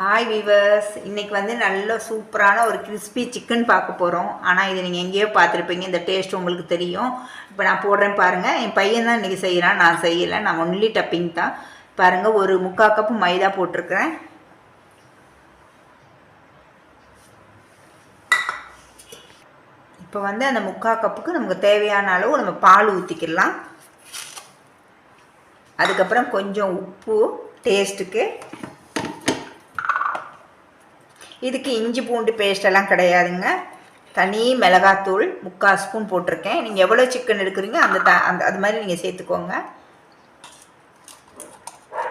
Hi viewers, இன்றைக்கி வந்து நல்ல சூப்பரான ஒரு கிறிஸ்பி சிக்கன் பார்க்க போகிறோம். ஆனால் இது நீங்கள் எங்கேயோ பார்த்துருப்பீங்க, இந்த டேஸ்ட் உங்களுக்கு தெரியும். இப்போ நான் போடுறேன் பாருங்கள். என் பையன் தான் இன்றைக்கி செய்கிறான், நான் செய்யலை. நான் ஒன்லி டப்பிங் தான். பாருங்கள், ஒரு 3/4 கப்பு மைதா போட்டிருக்கிறேன். இப்போ வந்து அந்த 3/4 கப்புக்கு நமக்கு தேவையான அளவு நம்ம பால் ஊற்றிக்கலாம். அதுக்கப்புறம் கொஞ்சம் உப்பு டேஸ்ட்டுக்கு. இதுக்கு இஞ்சி பூண்டு பேஸ்டெல்லாம் கிடையாதுங்க. தனி மிளகாத்தூள் 3/4 ஸ்பூன் போட்டிருக்கேன். நீங்கள் எவ்வளோ சிக்கன் எடுக்கிறீங்க அந்த அது மாதிரி நீங்கள் சேர்த்துக்கோங்க.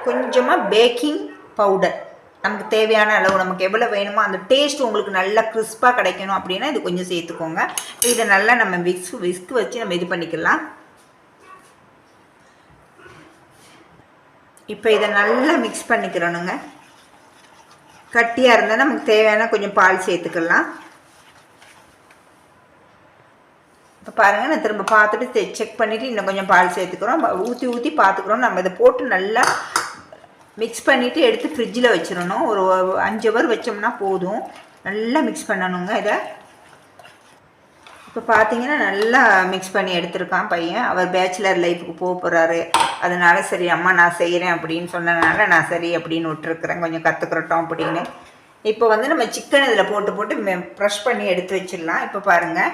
கொஞ்சமாக பேக்கிங் பவுடர், நமக்கு தேவையான அளவு, நமக்கு எவ்வளோ வேணுமோ அந்த டேஸ்ட் உங்களுக்கு நல்லா கிறிஸ்பாக கிடைக்கணும் அப்படின்னா இது கொஞ்சம் சேர்த்துக்கோங்க. இதை நல்லா நம்ம விஸ்க் வச்சு நம்ம இது பண்ணிக்கலாம். இப்போ இதை நல்லா மிக்ஸ் பண்ணிக்கிறோனுங்க. கட்டியாக இருந்தால் நமக்கு தேவையான கொஞ்சம் பால் சேர்த்துக்கலாம். இப்போ பாருங்கள், நான் திரும்ப பார்த்துட்டு செக் பண்ணிவிட்டு இன்னும் கொஞ்சம் பால் சேர்த்துக்கிறோம். ஊற்றி பார்த்துக்கிறோம். நம்ம இதை போட்டு நல்லா மிக்ஸ் பண்ணிவிட்டு எடுத்து ஃப்ரிட்ஜில் வச்சிடணும். ஒரு 5 ஹவர் வச்சோம்னா போதும். நல்லா மிக்ஸ் பண்ணணுங்க இதை. இப்போ பார்த்தீங்கன்னா நல்லா மிக்ஸ் பண்ணி எடுத்துருக்கான் பையன். அவர் பேச்சுலர் லைஃபுக்கு போக போகிறாரு. அதனால சரி அம்மா நான் செய்கிறேன் அப்படின்னு சொன்னதுனால நான் சரி அப்படின்னு விட்டுருக்குறேன், கொஞ்சம் கற்றுக்குறட்டும் அப்படின்னு. இப்போ வந்து நம்ம சிக்கன் இதில் போட்டு ப்ரெஷ் பண்ணி எடுத்து வச்சிடலாம். இப்போ பாருங்கள்,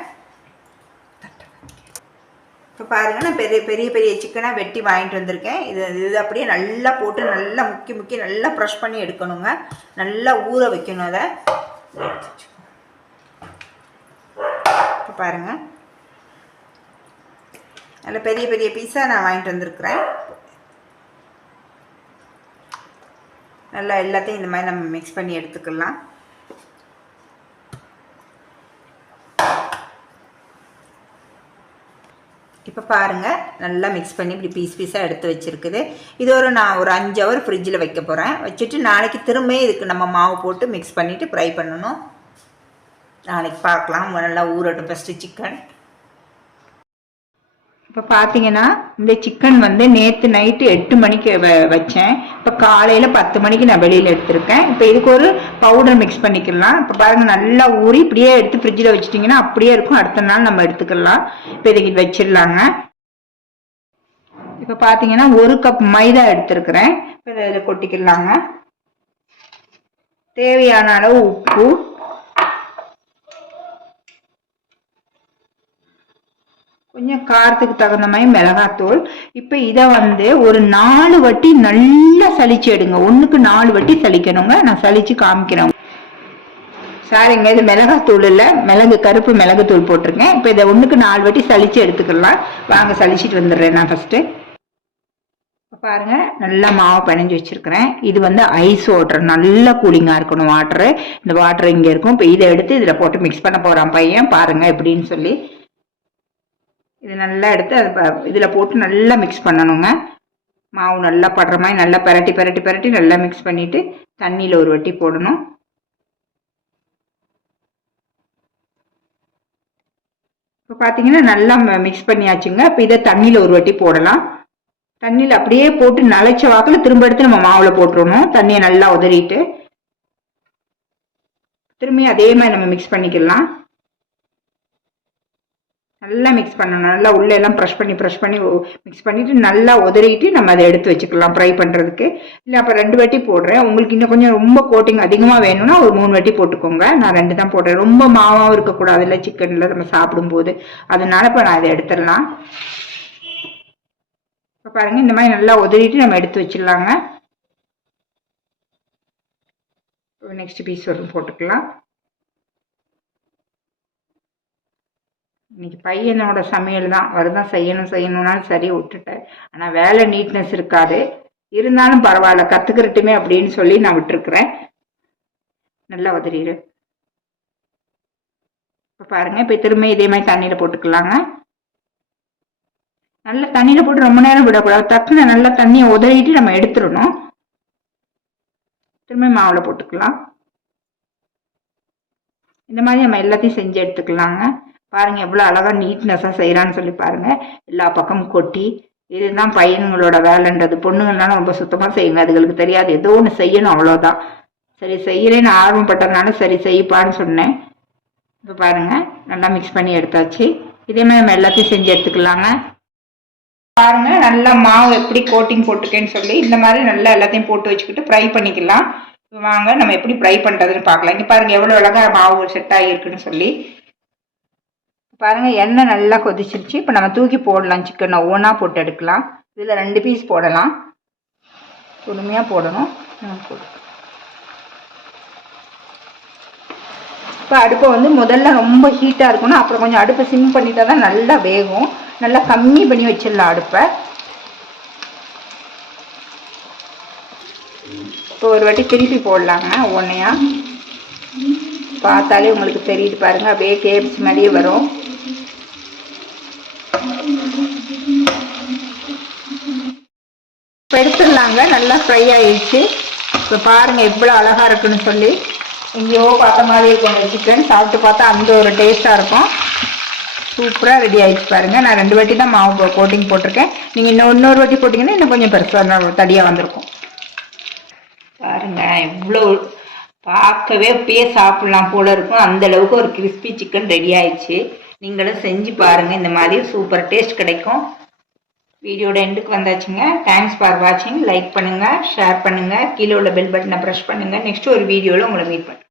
நான் பெரிய பெரிய சிக்கனாக வெட்டி வாங்கிட்டு வந்திருக்கேன். இது அப்படியே நல்லா போட்டு நல்லா முக்கி நல்லா ப்ரெஷ் பண்ணி எடுக்கணுங்க. நல்லா ஊற வைக்கணும் அதை. இப்போ பாருங்கள், நல்ல பெரிய பெரிய பீஸாக நான் வாங்கிட்டு வந்திருக்கிறேன். நல்லா எல்லாத்தையும் இந்த மாதிரி நம்ம மிக்ஸ் பண்ணி எடுத்துக்கலாம். இப்போ பாருங்கள், நல்லா மிக்ஸ் பண்ணி இப்படி பீஸாக எடுத்து வச்சுருக்குது. இது நான் ஒரு 5 ஹவர் ஃப்ரிட்ஜில் வைக்க போகிறேன். வச்சுட்டு நாளைக்கு திரும்ப இதுக்கு நம்ம மாவு போட்டு மிக்ஸ் பண்ணிவிட்டு ஃப்ரை பண்ணணும். நாளைக்கு பார்க்கலாம். நல்லா ஊறட்டும் ஃபஸ்ட்டு சிக்கன். இப்போ பார்த்தீங்கன்னா இந்த சிக்கன் வந்து நேற்று நைட்டு 8 மணிக்கு வச்சேன். இப்போ காலையில் 10 மணிக்கு நான் வெளியில் எடுத்திருக்கேன். இப்போ இதுக்கு ஒரு பவுடர் மிக்ஸ் பண்ணிக்கலாம். இப்போ பாருங்கள், நல்லா ஊறி இப்படியே எடுத்து ஃப்ரிட்ஜில் வச்சுட்டிங்கன்னா அப்படியே இருக்கும். அடுத்த நாள் நம்ம எடுத்துக்கலாம். இப்போ இதுக்கு வச்சிடலாங்க. இப்போ பார்த்தீங்கன்னா 1 கப் மைதா எடுத்துருக்கிறேன். இப்போ இதில் கொட்டிக்கலாங்க. தேவையான அளவு உப்பு, கொஞ்சம் காரத்துக்கு தகுந்த மாதிரி மிளகாத்தூள். இப்போ இதை வந்து ஒரு 4 வாட்டி நல்லா சலிச்சு எடுங்க. 1க்கு 4 வாட்டி சலிக்கணுங்க. நான் சலிச்சு காமிக்கிறேன். சாரிங்க, இது மிளகாத்தூள் இல்லை, கருப்பு மிளகுத்தூள் போட்டிருக்கேன். இப்போ இதை 1க்கு 4 வாட்டி சலிச்சு எடுத்துக்கலாம். வாங்க சலிச்சுட்டு வந்துடுறேன் நான் ஃபஸ்ட்டு. பாருங்க, நல்லா மாவு பிணைஞ்சு வச்சிருக்கிறேன். இது வந்து ஐஸ் வாட்டர், நல்ல கூலிங்காக இருக்கணும் வாட்டரு. இந்த வாட்டர் இங்கே இருக்கும். இப்போ இதை எடுத்து இதில் போட்டு மிக்ஸ் பண்ண போகிறான் பையன். பாருங்க எப்படின்னு சொல்லி. இது நல்லா எடுத்து இதில் போட்டு நல்லா மிக்ஸ் பண்ணணுங்க. மாவு நல்லா படுற மாதிரி நல்லா பரட்டி நல்லா மிக்ஸ் பண்ணிவிட்டு தண்ணியில் ஒரு வாட்டி போடணும். இப்போ பார்த்தீங்கன்னா நல்லா மிக்ஸ் பண்ணியாச்சுங்க. இப்போ இதை தண்ணியில் ஒரு வாட்டி போடலாம். தண்ணியில் அப்படியே போட்டு நனைச்ச வாக்கில் திரும்ப எடுத்து நம்ம மாவில் போட்டுருணும். தண்ணியை நல்லா உதறிட்டு திரும்பி அதே மாதிரி நம்ம மிக்ஸ் பண்ணிக்கலாம். நல்லா மிக்ஸ் பண்ணணும். நல்லா உள்ளே எல்லாம் ப்ரெஷ் பண்ணி மிக்ஸ் பண்ணிவிட்டு நல்லா உதறிட்டு நம்ம அதை எடுத்து வச்சுக்கலாம் ஃப்ரை பண்ணுறதுக்கு. இல்லை அப்போ 2 வாட்டி போடுறேன். உங்களுக்கு இன்னும் கொஞ்சம் ரொம்ப கோட்டிங் அதிகமாக வேணும்னா ஒரு 3 வாட்டி போட்டுக்கோங்க. நான் 2 தான் போடுறேன். ரொம்ப மாவாகவும் இருக்கக்கூடாது இல்லை சிக்கனில் நம்ம சாப்பிடும்போது. அதனால இப்போ நான் இதை எடுத்துடலாம். இப்போ பாருங்கள், இந்த மாதிரி நல்லா உதறிட்டு நம்ம எடுத்து வச்சிடலாங்க. நெக்ஸ்ட் பீஸ் போட்டுக்கலாம். இன்னைக்கு பையனோட சமையல் தான் வருதான் செய்யணும்னாலும் சரி விட்டுட்டேன். ஆனால் வேலை நீட்னஸ் இருக்காது. இருந்தாலும் பரவாயில்ல, கற்றுக்கிறட்டுமே அப்படின்னு சொல்லி நான் விட்டுருக்குறேன். நல்லா உதறிடு. இப்போ பாருங்கள், இப்போ திரும்ப இதே மாதிரி தண்ணியில் போட்டுக்கலாங்க. நல்லா தண்ணியில் போட்டு ரொம்ப நேரம் விடக்கூடாது. டக்குன்னு நல்லா தண்ணியை உதறிட்டு நம்ம எடுத்துடணும். திரும்ப மாவில் போட்டுக்கலாம். இந்த மாதிரி நம்ம எல்லாத்தையும் செஞ்சு எடுத்துக்கலாங்க. பாருங்கள் எவ்வளோ அழகாக நீட்னஸாக செய்கிறான்னு சொல்லி பாருங்கள். எல்லா பக்கமும் கொட்டி. இதுதான் பையன்களோட வேலைன்றது. பொண்ணுங்கனாலும் ரொம்ப சுத்தமாக செய்யுங்க, அதுகளுக்கு தெரியாது. ஏதோ ஒன்று செய்யணும், அவ்வளோதான். சரி செய்யறேன்னு ஆர்வப்பட்டதுனால சரி செய்ப்பான்னு சொன்னேன். இப்போ பாருங்க நல்லா மிக்ஸ் பண்ணி எடுத்தாச்சு. இதே மாதிரி நம்ம எல்லாத்தையும் செஞ்சு எடுத்துக்கலாங்க. பாருங்க நல்லா மாவு எப்படி கோட்டிங் போட்டுக்கேன்னு சொல்லி இந்த மாதிரி நல்லா எல்லாத்தையும் போட்டு வச்சுக்கிட்டு ஃப்ரை பண்ணிக்கலாம். வாங்க நம்ம எப்படி ஃப்ரை பண்ணுறதுன்னு பார்க்கலாம். இங்கே பாருங்க எவ்வளோ அழகா மாவு செட் ஆகிருக்குன்னு சொல்லி. பாருங்க எண்ணெய் நல்லா கொதிச்சிருச்சு. இப்போ நம்ம தூக்கி போடலாம். சிக்கனை ஒவ்வொன்றா போட்டு எடுக்கலாம். இதில் 2 பீஸ் போடலாம். பொறுமையாக போடணும். இப்போ அடுப்பை வந்து முதல்ல ரொம்ப ஹீட்டாக இருக்கணும். அப்புறம் கொஞ்சம் அடுப்பை சிம் பண்ணிட்டா தான் நல்லா வேகும். நல்லா கம்மி பண்ணி வச்சிடலாம் அடுப்பை. இப்போ ஒரு வாட்டி திருப்பி போடலாங்க. ஒன்றையா பார்த்தாலே உங்களுக்கு தெரியுது பாருங்க. அப்படியே கேப்ஸ் மாதிரியே வரும். இப்போ எடுத்துடலாங்க. நல்லா ஃப்ரை ஆயிடுச்சு. இப்போ பாருங்க எவ்வளோ அழகா இருக்குன்னு சொல்லி. எங்கேயோ பார்த்த மாதிரி இருக்கும் சிக்கன். சாப்பிட்டு பார்த்தா அந்த ஒரு டேஸ்ட்டாக இருக்கும். சூப்பராக ரெடி ஆகிடுச்சு பாருங்கள். நான் 2 வாட்டி தான் மாவு கோட்டிங் போட்டிருக்கேன். நீங்கள் இன்னொரு வாட்டி போட்டிங்கன்னா இன்னும் கொஞ்சம் பெருசாக தடியாக வந்திருக்கும். பாருங்கள் எவ்வளோ பார்க்கவே அப்படியே சாப்பிட்லாம் போல இருக்கும். அந்த அளவுக்கு ஒரு கிறிஸ்பி சிக்கன் ரெடி ஆயிடுச்சு. நீங்களும் செஞ்சு பாருங்கள். இந்த மாதிரி சூப்பர் டேஸ்ட் கிடைக்கும். வீடியோட எண்டுக்கு வந்தாச்சுங்க. தேங்க்ஸ் ஃபார் வாட்சிங். லைக் பண்ணுங்கள், ஷேர் பண்ணுங்கள், கீழே உள்ள பெல் பட்டனை ப்ரெஸ் பண்ணுங்கள். நெக்ஸ்ட் ஒரு வீடியோவில் உங்களை மீட் பண்ணுறேன்.